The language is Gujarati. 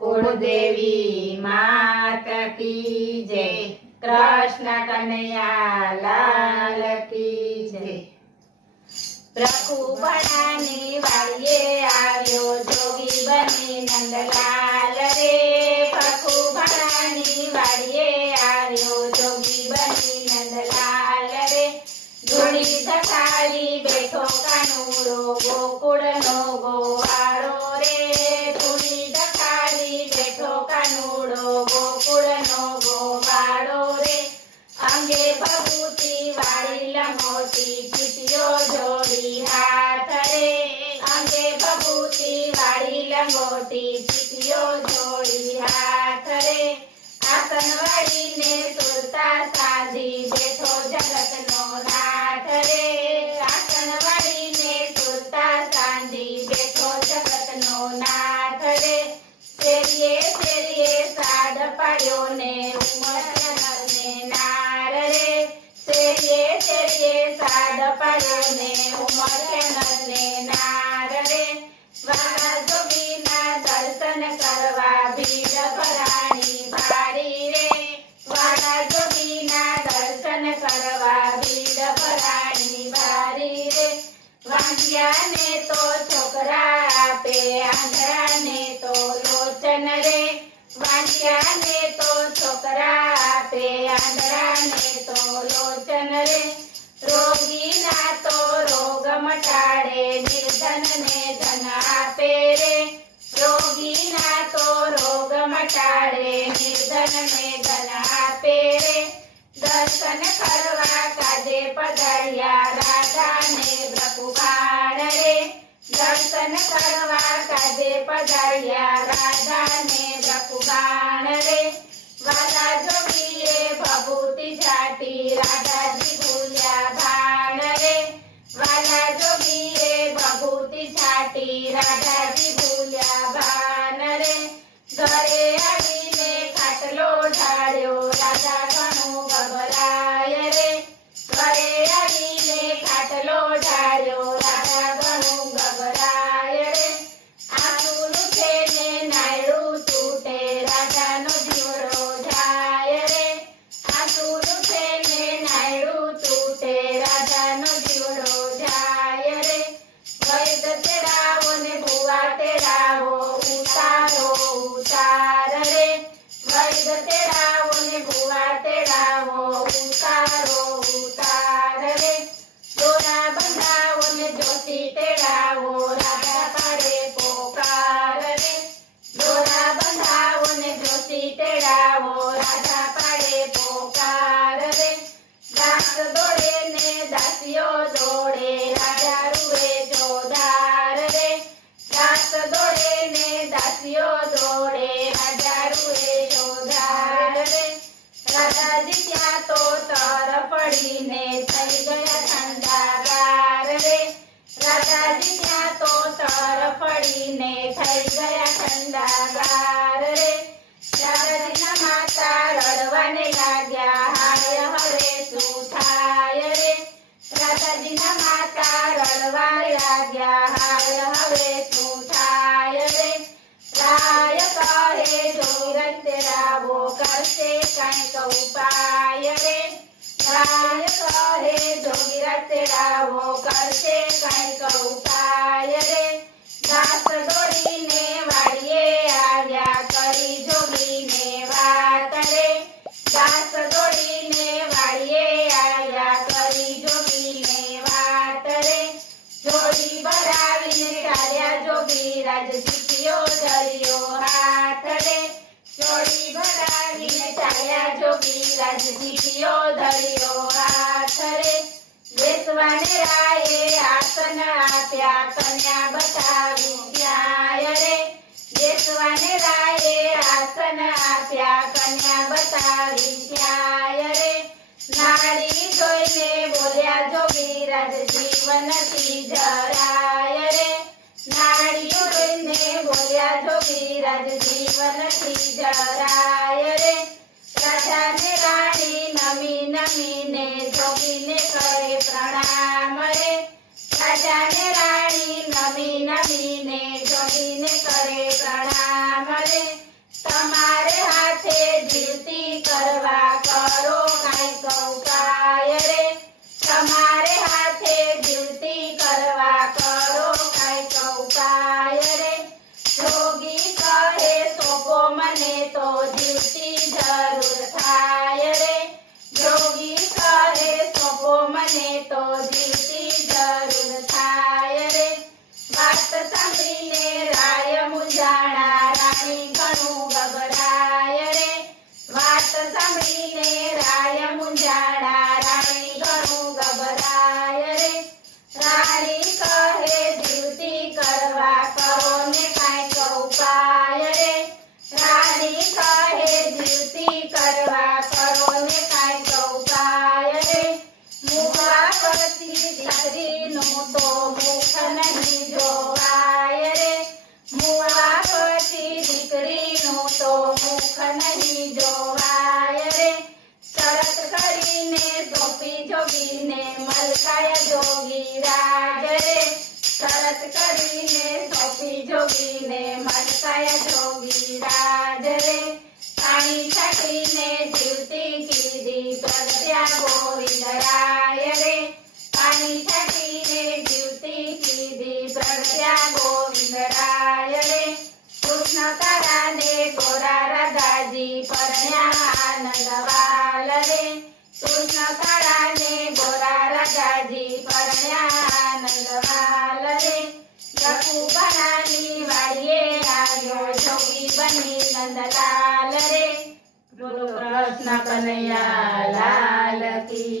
कुलदेवी मात की जय। कृष्ण कन्हैया लाल की जय। प्रभुपणानी वाळीए આવ્યો જોગી બની નંદલાલ રે। પ્રભુપણાની વાળીએ આવ્યો જોગી બની નંદલાલ રે। ધૂળી ધકાવી બેઠો કાનુડો ગોકુળનો ગોવાળો રે। ધૂળી ધકાવી બેઠો કાનુડો ગોકુળનો ગોવાળો રે। અંગે ભભૂતિ વાળી લંગોટી ચીટીઓ જોડી હાથ રે। અંગે ભભૂતિ વાળી લંગોટી ચીટીઓ જોડી હાથ રે। આસન વાળીને સુરતા સાજી બેઠો જગતનો નાથ રે। આસન વાળીને સુરતા સાજી બેઠો જગતનો નાથ રે। શેરીએ શેરીએ સાદ પાડ્યો ને ઉમરને નાર રે। શેરીએ શેરીએ સાદ પાડ્યો ને ઉમરને નાર રે। વાલા જોગીના દર્શન કરવા ભીડ ભરાણી ભારી રે। વાલા જોગીના દર્શન કરવા ભીડ ભરાણી ભારી રે। વાંઢિયાને તો છોકરા આપે આંધળાને તો લોચન રે। વાંઢિયાને તો છોકરા આપે આંધળાને તો લોચન રે। રોગીના તો રોગ મટાડે નિર્ધનને ધન આપે રે। રોગીના તો રોગ મટાડે નિર્ધનને ધન આપે રે। દર્શન કરવા કાજે પધાર્યા રાધાને બ્રહ્મબાણ રે। દર્શન કરવા કાજે પધાર્યા રાધાને બ્રહ્મબાણ રે। વાલા જોગીએ ભભૂતિ ઝાટી રાધાજી ભૂલ્યા ભાણ રે। વાલા જોગીએ ભભૂતિ ઝાટી રાધાજી ભૂલ્યા ભાન રે। ઘરે આવીને ખાટલો ઢાળ્યો રાધા ઘણું ગભરાય રે। ઘરે આવીને ખાટલો ઢાળ્યો રાધા ઘણું ગભરાય રે। આંસુનું છે ને નાયડું તૂટે રાધાનો જીવડો જાય રે। આંસુનું છે ને નાયડું તૂટે રાધાનો જીવડો જાય રે। વૈદ તેડાવો ને ભુવા તેડાવો ઉતારો ઉતાર રે। વૈદ તેડાવો ને ભુવા તેડાવો ઉતારો ઉતાર રે। દોરા બંધાવો ને જોશી તેડાવો રાધા પાડે પોકાર રે। દોરા બંધાવો ને જોશી તેડાવો રાધા પાડે પોકાર રે। દાસ દોડે ને દાસીઓ દોડે રાજા રૂએ જોદાર રે। દાસ દોડે ને દાસીઓ દોડે રાજા રૂએ જોદાર રે। રાધાજી ત્યાં તો તર પડીને થઈ ગયા ઠંડાગાર રે। રાધાજી ત્યાં તો તર પડીને થઈ ગયા ઠંડાગાર રે। રાધાજીના માતા રડવાને લાગ્યા હાય હવે શું થાય રે। રાધાજીના માતા રડવા લાગ્યા હાય હવે શું થાય રે। રાય કહે જોગી તેડાવો કરશે કંઈક ઉપાય રે। રાય કહે જોગી તેડાવો કરશે કંઈક ઉપાય રે। દાસ દોડીને વાળીએ આવ્યા કરી જોગીને વાત રે। દાસ દોડીને વાળીએ આવ્યા કરી જોગીને વાત રે। જોડી ભરાવીને ચાલ્યા જોગીરાજ ચીટીઓ ધર્યો હાથ રે। જોડી ભરાવીને ચાલ્યા જોગીરાજ ચીટીઓ ધર્યો હાથ રે। બેસવાને રાયે આસન આપ્યા કન્યા બતાવી ન્યાય રે। બેસવાને રાયે આસન આપ્યા કન્યા બતાવી ન્યાય રે। નાડી જોઈને બોલ્યા જોગીરાજ જીવનથી જરાય રે। નાડી જોઈને બોલ્યા જોગીરાજ જીવનથી જરાય રે। રાજાને રાણી નમી નમીને જોગીને કરે પ્રણામ રે। રાજાને રાણી નમી નમીને જોગીને કરે પ્રણામ રે। પરણ્યા નંદવાલ રે કૃષ્ણ કાળાને ગોરા રાજાજી પરણ્યા નંદવાલ રે રઘુબરાની વાડીએ આવ્યો જોગી બની નંદલાલ રે બોલો કૃષ્ણ કનૈયા લાલ કી